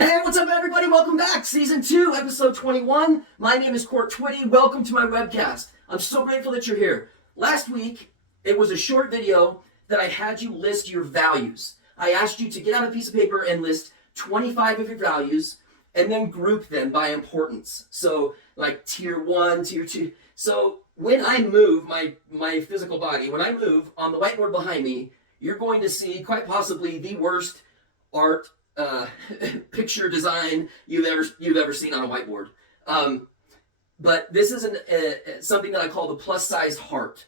Hey, what's up, everybody? Welcome back. Season 2, episode 21. My name is Cort Twitty. Welcome to my webcast. I'm so grateful that you're here. Last week, it was a short video that I had you list your values. I asked you to get out a piece of paper and list 25 of your values and then group them by importance. So, like tier 1, tier 2. So, when I move my physical body, when I move on the whiteboard behind me, you're going to see quite possibly the worst art picture design you've ever seen on a whiteboard. But this is something that I call the plus-sized heart.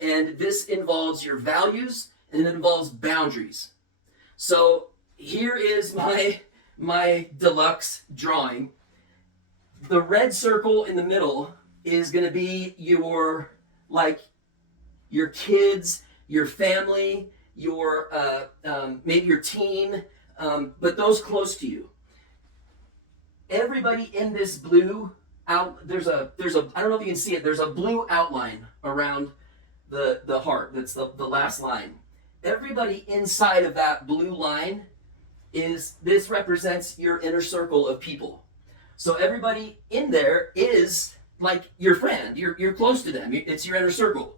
And this involves your values and it involves boundaries. So here is my deluxe drawing. The red circle in the middle is going to be your kids, your family, your maybe your team, but those close to you. Everybody in this blue there's a I don't know if you can see it, there's a blue outline around the heart. That's the last line. Everybody inside of that blue line this represents your inner circle of people. So everybody in there is like your friend. You're close to them. It's your inner circle.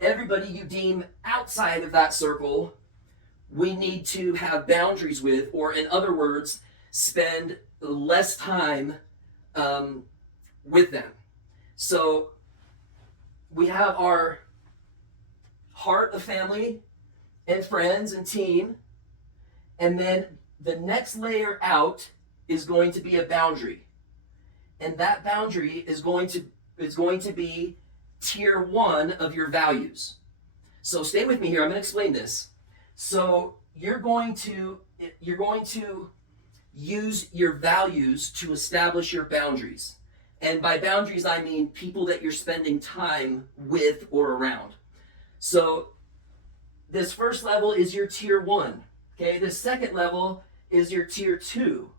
Everybody you deem outside of that circle, we need to have boundaries with, or in other words, spend less time with them. So we have our heart of family and friends and team, and then the next layer out is going to be a boundary. And that boundary is going to be tier 1 of your values. So stay with me here, I'm going to explain this. So you're going to use your values to establish your boundaries. And by boundaries, I mean people that you're spending time with or around. So this first level is your tier 1. Okay, this second level is your tier 2.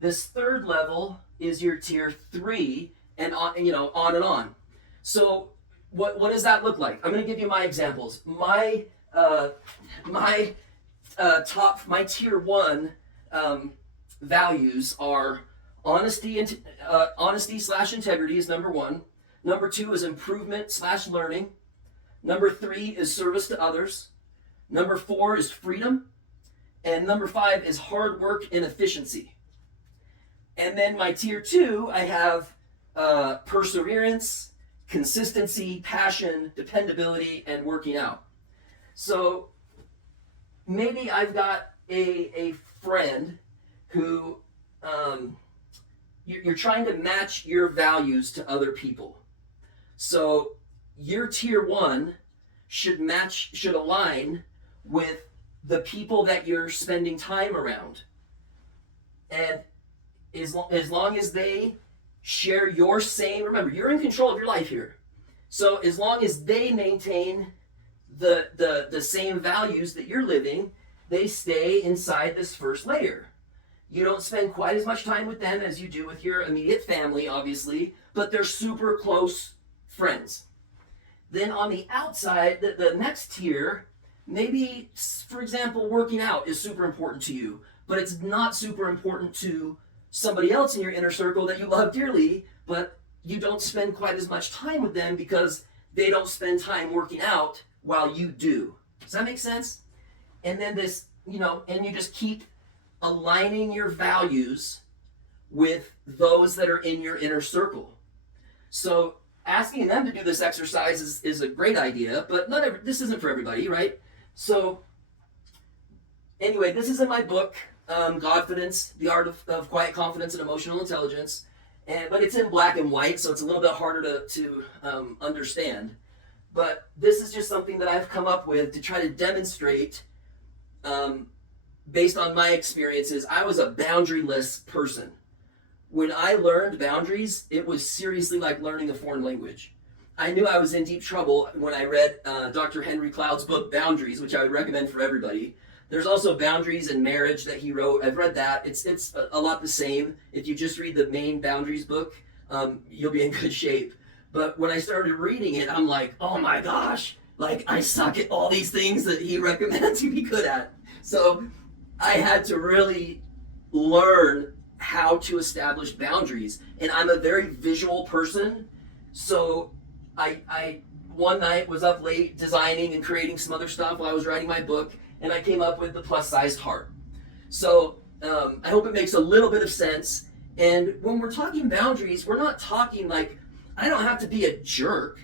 This third level is your tier 3, and on and on. So what does that look like? I'm going to give you my examples. My tier 1 values are honesty / integrity is number 1. Number 2 is improvement / learning. Number 3 is service to others. Number 4 is freedom. And number 5 is hard work and efficiency. And then my tier 2, I have perseverance, consistency, passion, dependability, and working out. So maybe I've got a friend who you're trying to match your values to other people. So your tier 1 should align with the people that you're spending time around. And as long as they share your same, remember, you're in control of your life here. So as long as they maintain the same values that you're living, they stay inside this first layer. You don't spend quite as much time with them as you do with your immediate family, obviously, but they're super close friends. Then on the outside, the next tier, maybe, for example, working out is super important to you, but it's not super important to somebody else in your inner circle that you love dearly, but you don't spend quite as much time with them because they don't spend time working out while you do. Does that make sense? And then and you just keep aligning your values with those that are in your inner circle. So asking them to do this exercise is a great idea, but this isn't for everybody, right? So anyway, this is in my book, Godfidence, The Art of Quiet Confidence and Emotional Intelligence, but it's in black and white, so it's a little bit harder to understand. But this is just something that I've come up with to try to demonstrate, based on my experiences. I was a boundaryless person. When I learned boundaries, it was seriously like learning a foreign language. I knew I was in deep trouble when I read Dr. Henry Cloud's book, Boundaries, which I would recommend for everybody. There's also Boundaries in Marriage that he wrote. I've read that. It's a lot the same. If you just read the main Boundaries book, you'll be in good shape. But when I started reading it, I'm like, oh my gosh, like I suck at all these things that he recommends you be good at. So I had to really learn how to establish boundaries. And I'm a very visual person. So I one night was up late designing and creating some other stuff while I was writing my book, and I came up with the plus-sized heart. So I hope it makes a little bit of sense. And when we're talking boundaries, we're not talking like I don't have to be a jerk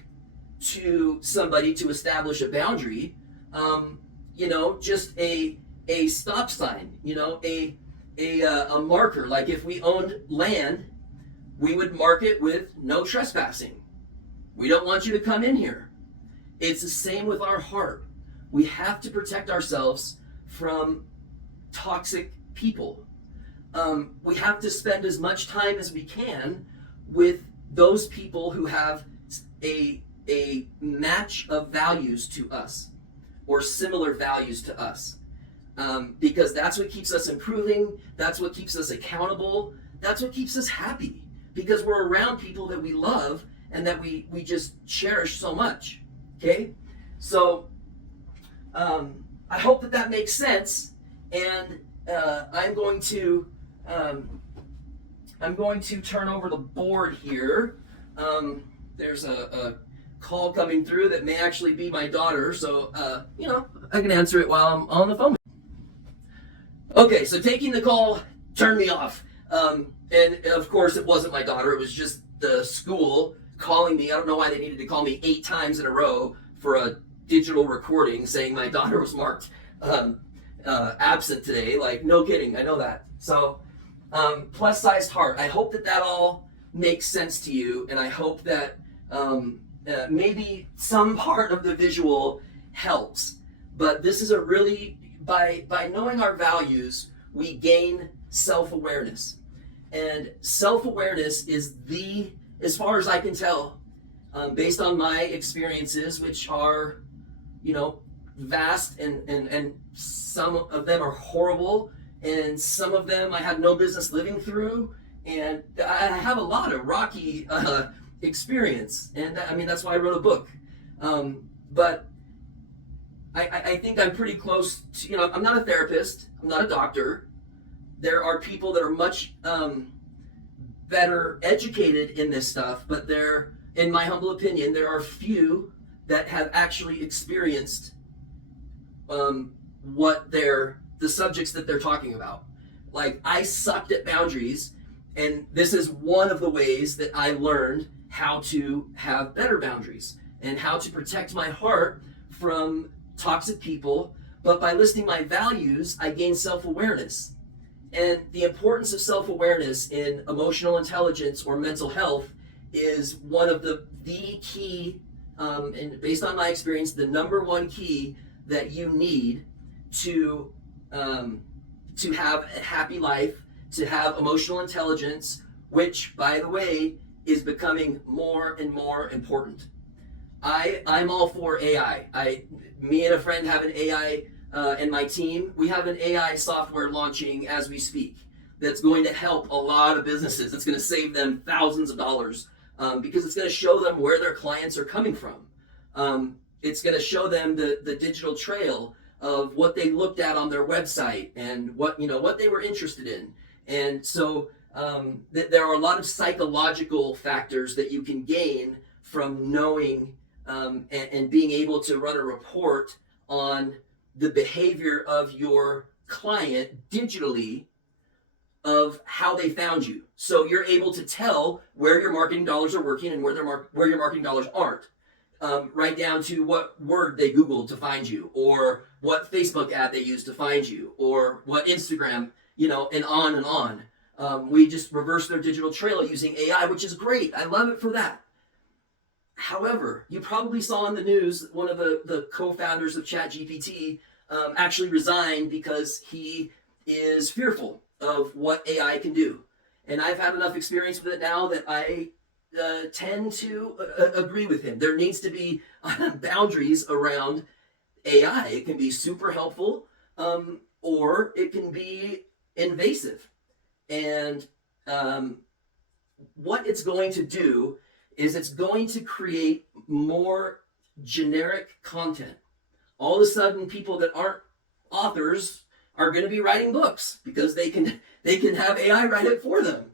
to somebody to establish a boundary. Just a stop sign, a marker. Like if we owned land, we would mark it with no trespassing. We don't want you to come in here. It's the same with our heart. We have to protect ourselves from toxic people. We have to spend as much time as we can with those people who have a match of values to us or similar values to us. Because that's what keeps us improving. That's what keeps us accountable. That's what keeps us happy. Because we're around people that we love and that we just cherish so much. Okay? So I hope that makes sense. And I'm going to turn over the board here. There's a call coming through that may actually be my daughter, so I can answer it while I'm on the phone. Okay, so taking the call turned me off. And of course it wasn't my daughter, it was just the school calling me. I don't know why they needed to call me 8 times in a row for a digital recording saying my daughter was marked absent today. Like, no kidding, I know that. So plus-sized heart, I hope that all makes sense to you, and I hope that maybe some part of the visual helps. But this is a really, by knowing our values, we gain self-awareness. And self-awareness is as far as I can tell, based on my experiences, which are, vast, and some of them are horrible, and some of them I had no business living through, and I have a lot of rocky experience, and that's why I wrote a book. But I think I'm pretty close to, I'm not a therapist, I'm not a doctor. There are people that are much better educated in this stuff, but in my humble opinion, there are few that have actually experienced the subjects that they're talking about. Like, I sucked at boundaries, and this is one of the ways that I learned how to have better boundaries and how to protect my heart from toxic people. But by listing my values, I gained self-awareness. And the importance of self-awareness in emotional intelligence or mental health is one of the key, and based on my experience, the number one key that you need to have a happy life, to have emotional intelligence, which, by the way, is becoming more and more important. I'm all for AI. Me and a friend have an AI in my team. We have an AI software launching as we speak that's going to help a lot of businesses. It's going to save them thousands of dollars because it's going to show them where their clients are coming from. It's going to show them the digital trail of what they looked at on their website and what they were interested in. And so there are a lot of psychological factors that you can gain from knowing and being able to run a report on the behavior of your client digitally, of how they found you. So you're able to tell where your marketing dollars are working and where your marketing dollars aren't. Right down to what word they Googled to find you, or what Facebook ad they used to find you, or what Instagram, and on and on. We just reverse their digital trail using AI, which is great. I love it for that. However, you probably saw in the news one of the co-founders of ChatGPT actually resigned because he is fearful of what AI can do. And I've had enough experience with it now that I tend to agree with him. There needs to be boundaries around AI. It can be super helpful, or it can be invasive. And what it's going to do is it's going to create more generic content. All of a sudden, people that aren't authors are going to be writing books because they can have AI write it for them.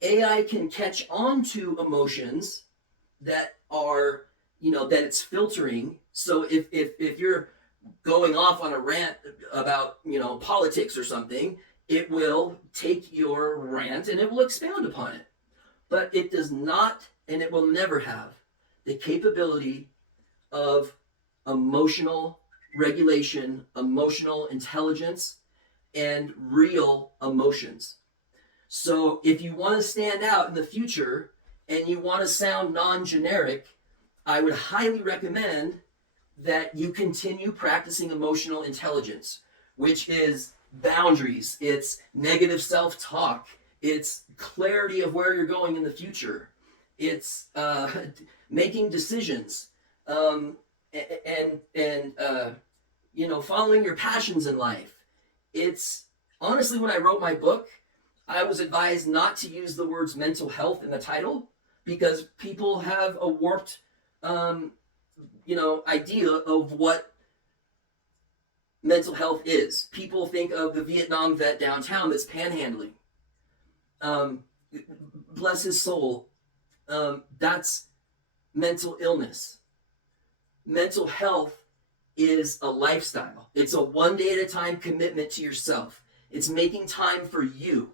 AI can catch on to emotions that are, that it's filtering. So if you're going off on a rant about, politics or something, it will take your rant and it will expound upon it. But it does not, and it will never have, the capability of emotional regulation, emotional intelligence, and real emotions. So if you want to stand out in the future and you want to sound non-generic, I would highly recommend that you continue practicing emotional intelligence, which is boundaries, it's negative self-talk, it's clarity of where you're going in the future, it's making decisions, and following your passions in life. It's honestly, when I wrote my book, I was advised not to use the words mental health in the title because people have a warped idea of what mental health is. People think of the Vietnam vet downtown that's panhandling. Bless his soul. That's mental illness. Mental health is a lifestyle. It's a one day at a time commitment to yourself. It's making time for you.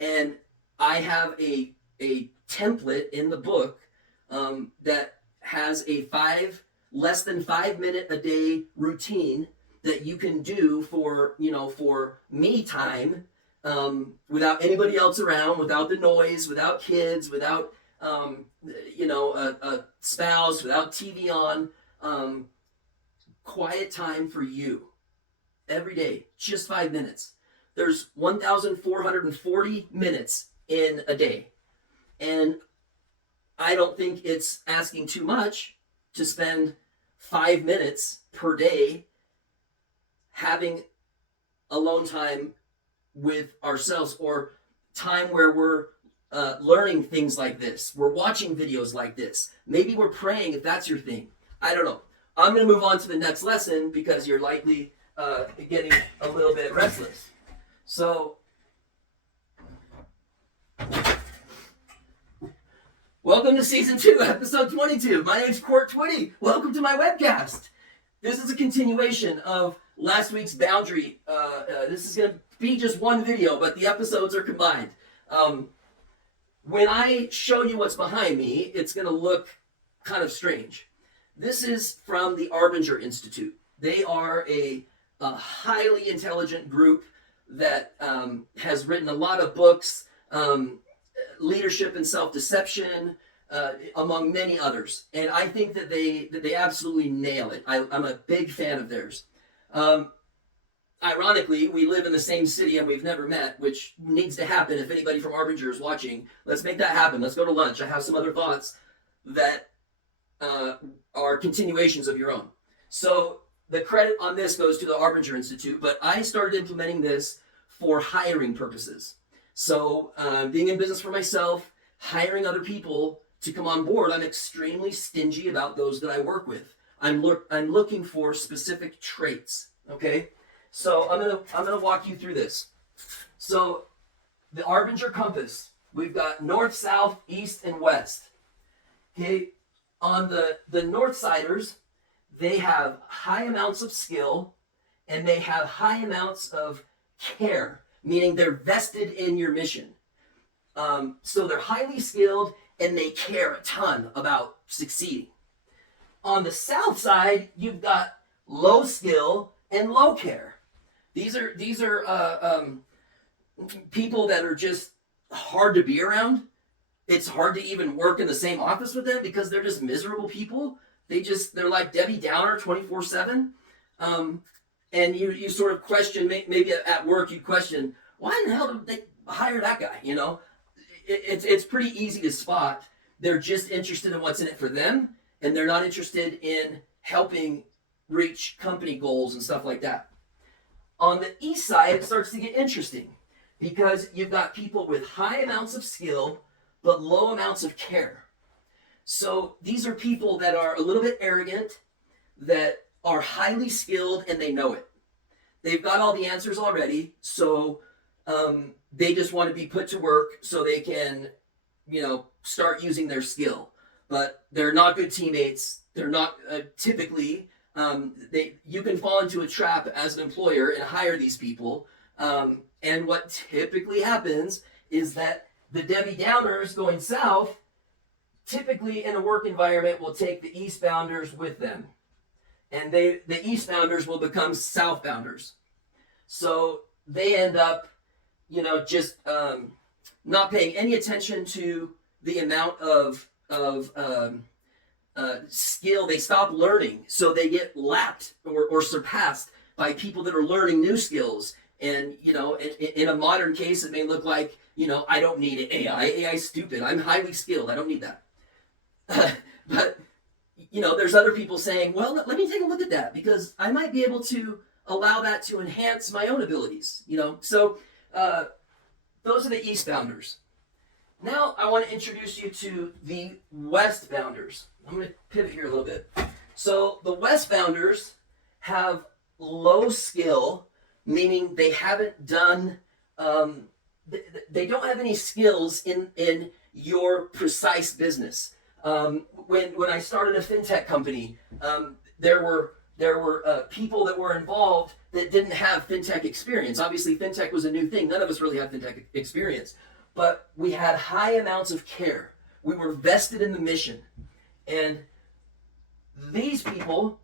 And I have a template in the book that has a less than 5 minute a day routine that you can do for me time, without anybody else around, without the noise, without kids, without a spouse, without TV on, quiet time for you every day, just 5 minutes. There's 1,440 minutes in a day. And I don't think it's asking too much to spend 5 minutes per day having alone time with ourselves, or time where we're learning things like this. We're watching videos like this. Maybe we're praying if that's your thing. I don't know. I'm going to move on to the next lesson because you're likely getting a little bit restless. So, welcome to season 2, episode 22. My name's Cort Twitty. Welcome to my webcast. This is a continuation of last week's boundary. This is going to be just one video, but the episodes are combined. When I show you what's behind me, it's going to look kind of strange. This is from the Arbinger Institute. They are a highly intelligent group that has written a lot of books, leadership and self-deception, among many others. And I think that they absolutely nail it. I'm a big fan of theirs. Ironically, we live in the same city and we've never met, which needs to happen. If anybody from Arbinger is watching, let's make that happen. Let's go to lunch. I have some other thoughts that are continuations of your own. So the credit on this goes to the Arbinger Institute, but I started implementing this for hiring purposes. So being in business for myself, hiring other people to come on board, I'm extremely stingy about those that I work with. I'm looking for specific traits, okay? So I'm gonna walk you through this. So the Arbinger compass, we've got north, south, east, and west. Okay, on the north siders, they have high amounts of skill and they have high amounts of care, meaning they're vested in your mission. So they're highly skilled and they care a ton about succeeding. On the south side, you've got low skill and low care. These are people that are just hard to be around. It's hard to even work in the same office with them because they're just miserable people. They're like Debbie Downer 24/7. And you sort of question, maybe at work you question, why in the hell did they hire that guy? It's pretty easy to spot. They're just interested in what's in it for them, and they're not interested in helping reach company goals and stuff like that. On the east side, it starts to get interesting because you've got people with high amounts of skill, but low amounts of care. So these are people that are a little bit arrogant, that are highly skilled, and they know it. they've got all the answers already, so they just want to be put to work so they can, start using their skill. But they're not good teammates. They're not typically. You can fall into a trap as an employer and hire these people. And what typically happens is that the Debbie Downers going south, typically in a work environment, will take the eastbounders with them. And the eastbounders will become southbounders. So they end up, just not paying any attention to the amount of skill. They stop learning, so they get lapped or surpassed by people that are learning new skills. And in a modern case, it may look like, I don't need AI. AI's stupid. I'm highly skilled. I don't need that. But there's other people saying, well, let me take a look at that because I might be able to allow that to enhance my own abilities. So those are the eastbounders. Now I want to introduce you to the westbounders. I'm going to pivot here a little bit. So the westbounders have low skill, meaning they haven't done, they don't have any skills in your precise business. When I started a fintech company, there were people that were involved that didn't have fintech experience. Obviously, fintech was a new thing. None of us really had fintech experience. But we had high amounts of care. We were vested in the mission. And these people,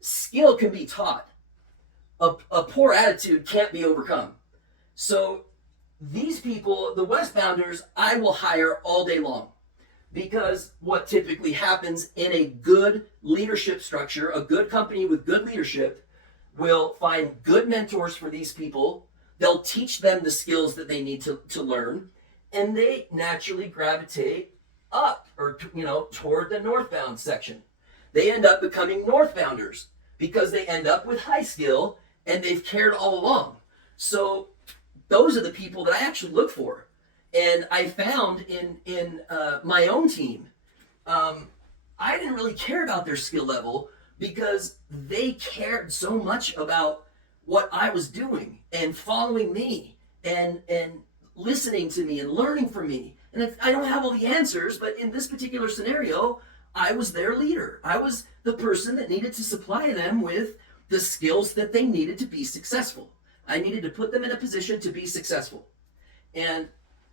skill can be taught. A poor attitude can't be overcome. So these people, the westbounders, I will hire all day long. Because what typically happens in a good leadership structure, a good company with good leadership, will find good mentors for these people. They'll teach them the skills that they need to learn, and they naturally gravitate up or toward the northbound section. They end up becoming northbounders because they end up with high skill and they've cared all along. So those are the people that I actually look for. And I found in my own team, I didn't really care about their skill level because they cared so much about what I was doing and following me and listening to me and learning from me. And I don't have all the answers, but in this particular scenario, I was their leader. I was the person that needed to supply them with the skills that they needed to be successful. I needed to put them in a position to be successful. And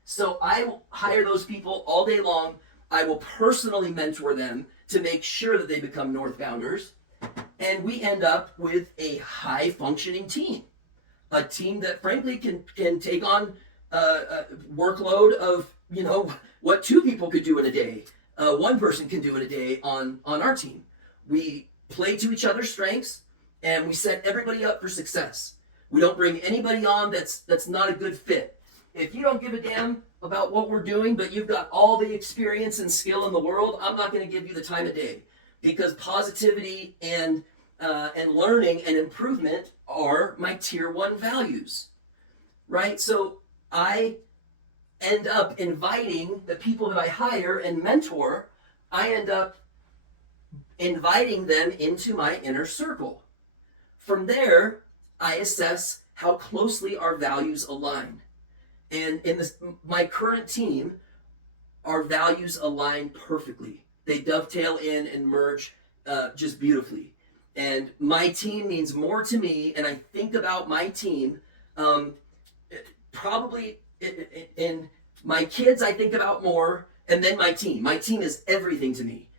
so I will hire those people all day long. I will personally mentor them to make sure that they become northbounders. And we end up with a high functioning team. A team that frankly can take on a workload of, what two people could do in a day. One person can do in a day on our team. We play to each other's strengths and we set everybody up for success. We don't bring anybody on that's not a good fit. If you don't give a damn about what we're doing, but you've got all the experience and skill in the world, I'm not going to give you the time of day, because positivity and learning and improvement are my tier 1 values, right? So I end up inviting the people that I hire and mentor, I end up inviting them into my inner circle. From there, I assess how closely our values align. And in my current team, our values align perfectly. They dovetail in and merge just beautifully. And my team means more to me, and I think about my team probably in my kids I think about more, and then my team. My team is everything to me.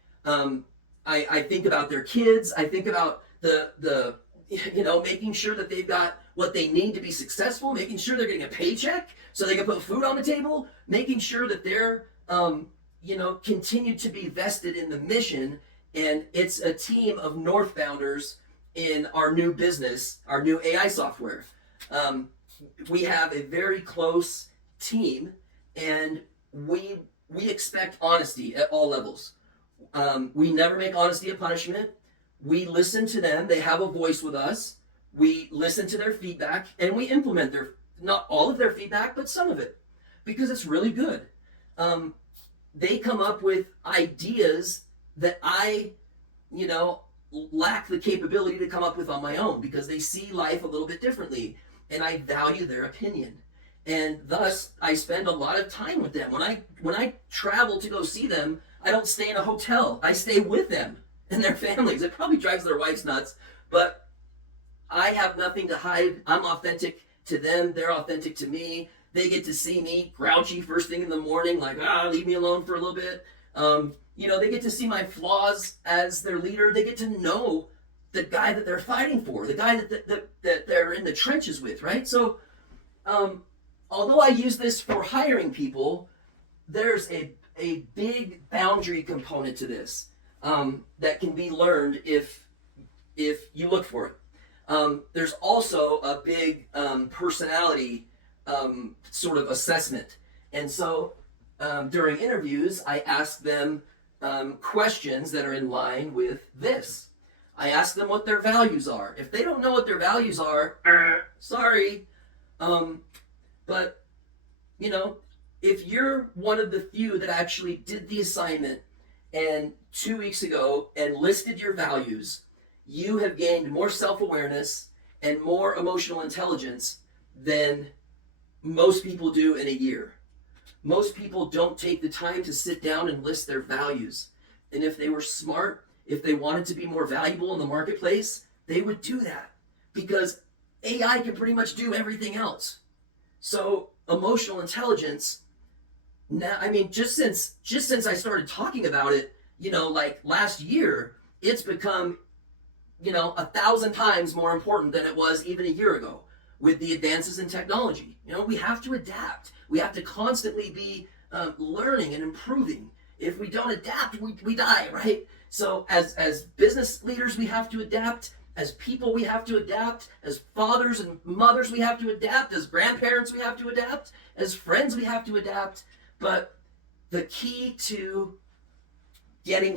I think about their kids. I think about the making sure that they've got what they need to be successful, making sure they're getting a paycheck so they can put food on the table, making sure that they're, continue to be vested in the mission. And it's a team of northbounders in our new business, our new AI software. We have a very close team, and we expect honesty at all levels. We never make honesty a punishment. We listen to them. They have a voice with us. We listen to their feedback, and we implement not all of their feedback, but some of it, because it's really good. They come up with ideas that lack the capability to come up with on my own, because they see life a little bit differently, and I value their opinion. And thus, I spend a lot of time with them. When I travel to go see them, I don't stay in a hotel. I stay with them and their families. It probably drives their wives nuts, but I have nothing to hide. I'm authentic to them. They're authentic to me. They get to see me grouchy first thing in the morning, like, leave me alone for a little bit. They get to see my flaws as their leader. They get to know the guy that they're fighting for, the guy that they're in the trenches with, right? So, although I use this for hiring people, there's a big boundary component to this that can be learned if you look for it. There's also a big personality sort of assessment. And so during interviews, I ask them questions that are in line with this. I ask them what their values are. If they don't know what their values are, sorry. But, if you're one of the few that actually did the assignment and 2 weeks ago and listed your values, you have gained more self-awareness and more emotional intelligence than most people do in a year. Most people don't take the time to sit down and list their values. And if they were smart, if they wanted to be more valuable in the marketplace, they would do that, because AI can pretty much do everything else. So emotional intelligence, now, just since I started talking about it, like last year, it's become, 1,000 times more important than it was even a year ago with the advances in technology. We have to adapt. We have to constantly be learning and improving. If we don't adapt, we die, right? So as business leaders, we have to adapt. As people, we have to adapt. As fathers and mothers, we have to adapt. As grandparents, we have to adapt. As friends, we have to adapt. But the key to getting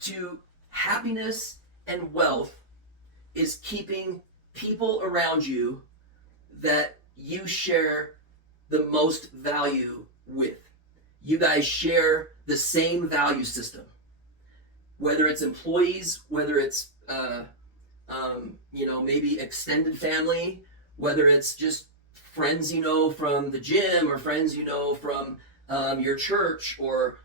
to happiness and wealth is keeping people around you that you share the most value with. You guys share the same value system. Whether it's employees, whether it's maybe extended family, whether it's just friends from the gym, or friends from your church, or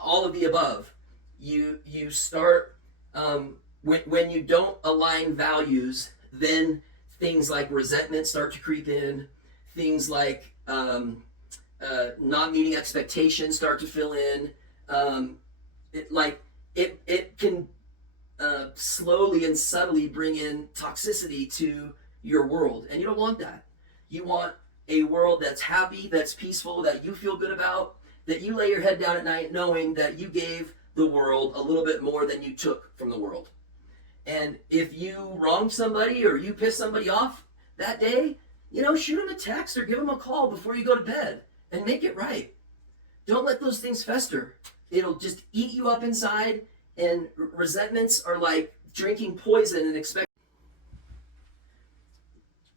all of the above. You start when you don't align values, then things like resentment start to creep in. Things like not meeting expectations start to fill in. It can slowly and subtly bring in toxicity to your world, and you don't want that. You want a world that's happy, that's peaceful, that you feel good about, that you lay your head down at night knowing that you gave the world a little bit more than you took from the world. And if you wrong somebody or you piss somebody off that day, shoot them a text or give them a call before you go to bed and make it right. Don't let those things fester. It'll just eat you up inside, and resentments are like drinking poison and expect.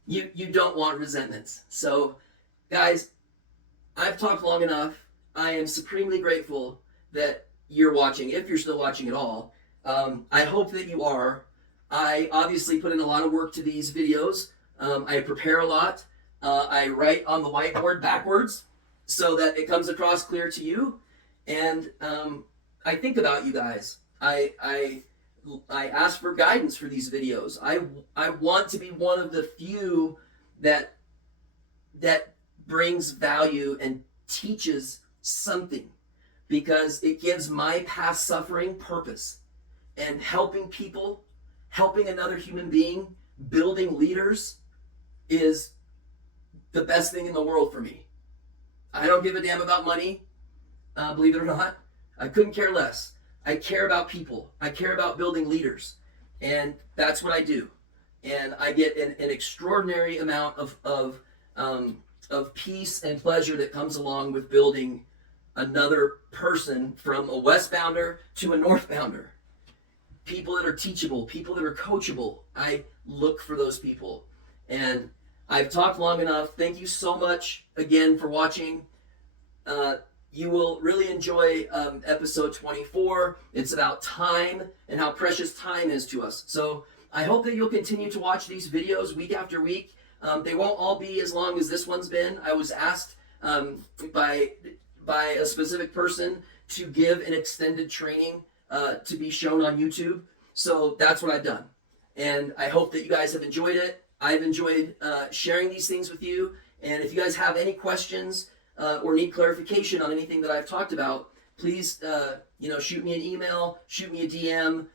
You don't want resentments. So, guys, I've talked long enough. I am supremely grateful that you're watching, if you're still watching at all. I hope that you are. I obviously put in a lot of work to these videos. I prepare a lot. I write on the whiteboard backwards so that it comes across clear to you. And I think about you guys. I ask for guidance for these videos. I want to be one of the few that brings value and teaches something, because it gives my past suffering purpose. And helping people, helping another human being, building leaders is the best thing in the world for me. I don't give a damn about money, believe it or not. I couldn't care less. I care about people. I care about building leaders. And that's what I do. And I get an extraordinary amount of peace and pleasure that comes along with building another person, from a westbounder to a northbounder. People that are teachable, people that are coachable. I look for those people. And I've talked long enough. Thank you so much again for watching. you will really enjoy episode 24. It's about time and how precious time is to us. So I hope that you'll continue to watch these videos week after week. They won't all be as long as this one's been. I was asked by a specific person to give an extended training to be shown on YouTube. So that's what I've done. And I hope that you guys have enjoyed it. I've enjoyed sharing these things with you. And if you guys have any questions or need clarification on anything that I've talked about, please shoot me an email, shoot me a DM.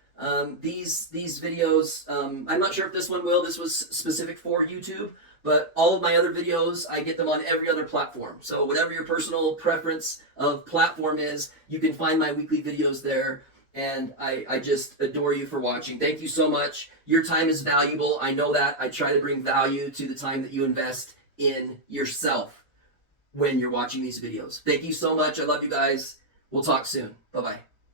These videos, I'm not sure if this one will. This was specific for YouTube, but all of my other videos, I get them on every other platform. So whatever your personal preference of platform is, you can find my weekly videos there. And I just adore you for watching. Thank you so much. Your time is valuable. I know that. I try to bring value to the time that you invest in yourself when you're watching these videos. Thank you so much. I love you guys. We'll talk soon. Bye-bye.